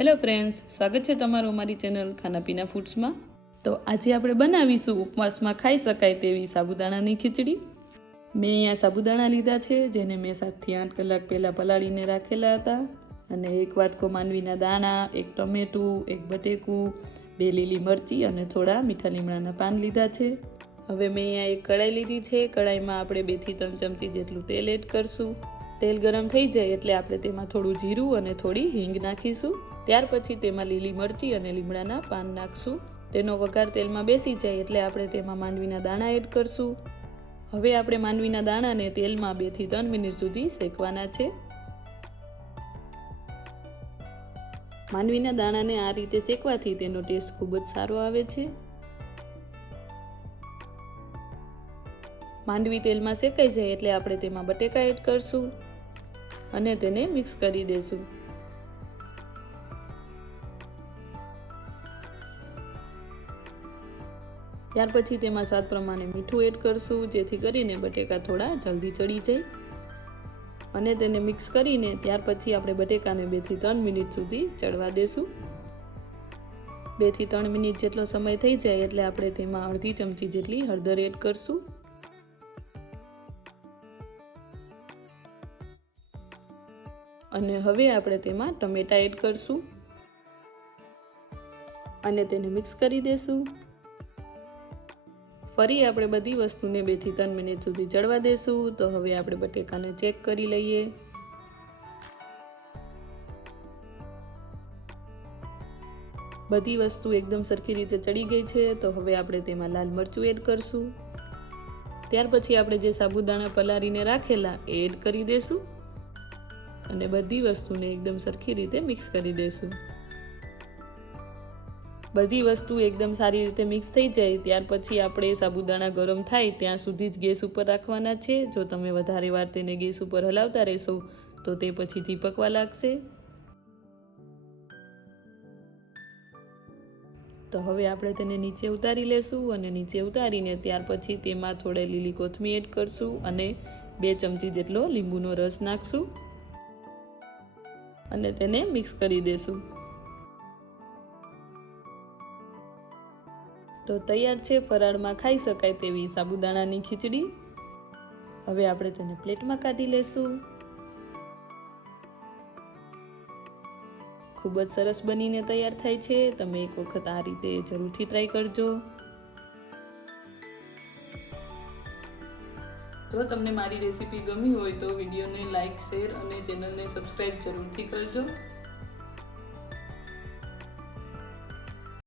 Hello friends, સ્વાગત છે તમારું અમારી ચેનલ ખાના પીના ફૂડ્સમાં। તો આજે આપણે બનાવીશું ઉપવાસમાં ખાઈ શકાય તેવી સાબુદાણાની ખીચડી। મેં અહીંયા સાબુદાણા લીધા છે, જેને મેં 7 થી 8 કલાક પહેલાં પલાળીને રાખેલા હતા। અને 1 વાટકો માંડવીના દાણા, 1 ટમેટું, 1 બટેકું, 2 લીલી મરચી અને થોડા મીઠા લીમડાના પાન લીધા છે। હવે મેં અહીંયા એક કઢાઈ લીધી છે। કઢાઈમાં આપણે 2 થી 3 ચમચી જેટલું તેલ એડ કરશું। તેલ ગરમ થઈ જાય એટલે આપણે તેમાં થોડું જીરું અને થોડી હિંગ નાખીશું। ત્યાર પછી તેમાં લીલી મરચી અને લીમડાના પાન નાખશું। તેનો વઘાર તેલમાં બેસી જાય એટલે આપણે તેમાં માંડવીના દાણા એડ કરશું। હવે આપણે માંડવીના દાણાને તેલમાં 2 થી 3 મિનિટ સુધી શેકવાના છે। માંડવીના દાણાને આ રીતે શેકવાથી તેનો ટેસ્ટ ખૂબ જ સારો આવે છે। માંડવી તેલમાં શેકાઈ જાય એટલે આપણે તેમાં બટેકા એડ કરશું અને તેને મિક્સ કરી દેશું। ત્યાર પછી તેમાં સ્વાદ પ્રમાણે મીઠું એડ કરશું, જેથી કરીને બટેકા થોડા જલ્દી ચડી જાય। અને તેને મિક્સ કરીને ત્યાર પછી આપણે બટેકાને 2 થી 3 મિનિટ સુધી ચડવા દેશું। 2 થી 3 મિનિટ જેટલો સમય થઈ જાય એટલે આપણે તેમાં અડધી ચમચી જેટલી હળદર એડ કરશું। અને હવે આપણે તેમાં ટમેટા એડ કરશું અને તેને મિક્સ કરી દેશું। ફરી આપણે બધી વસ્તુને 2 થી 3 મિનિટ સુધી ચડવા દેશું। તો હવે આપણે બટેકાને ચેક કરી લઈએ। બધી વસ્તુ એકદમ સરખી રીતે ચડી ગઈ છે। તો હવે આપણે તેમાં લાલ મરચું એડ કરશું। ત્યાર પછી આપણે જે સાબુદાણા પલાળીને રાખેલા એ એડ કરી દેશું અને બધી વસ્તુને એકદમ સરખી રીતે મિક્સ કરી દેશું। બધી વસ્તુ એકદમ સારી રીતે મિક્સ થઈ જાય ત્યાર પછી આપણે સાબુદાણા ગરમ થાય ત્યાં સુધી જ ગેસ ઉપર રાખવાના છે। જો તમે વધારે વાર તેને ગેસ ઉપર હલાવતા રહેશો તો તે પછી ચીપકવા લાગશે। તો હવે આપણે તેને નીચે ઉતારી લેશું અને નીચે ઉતારીને ત્યાર પછી તેમાં થોડી લીલી કોથમીર એડ કરશું અને 2 ચમચી જેટલો લીંબુનો રસ નાખશું અને તેને મિક્સ કરી દેશું। તો તૈયાર છે ફરાળમાં ખાઈ શકાય તેવી સાબુદાણાની ખીચડી। હવે આપણે તેને પ્લેટમાં કાઢી લેશું। ખૂબ જ સરસ બનીને તૈયાર થાય છે। તમે એક વખત આ રીતે જરૂરથી ટ્રાય કરજો। જો તમને મારી રેસીપી ગમી હોય તો વિડીયોને લાઈક, શેર અને ચેનલને સબસ્ક્રાઈબ જરૂરથી કરજો।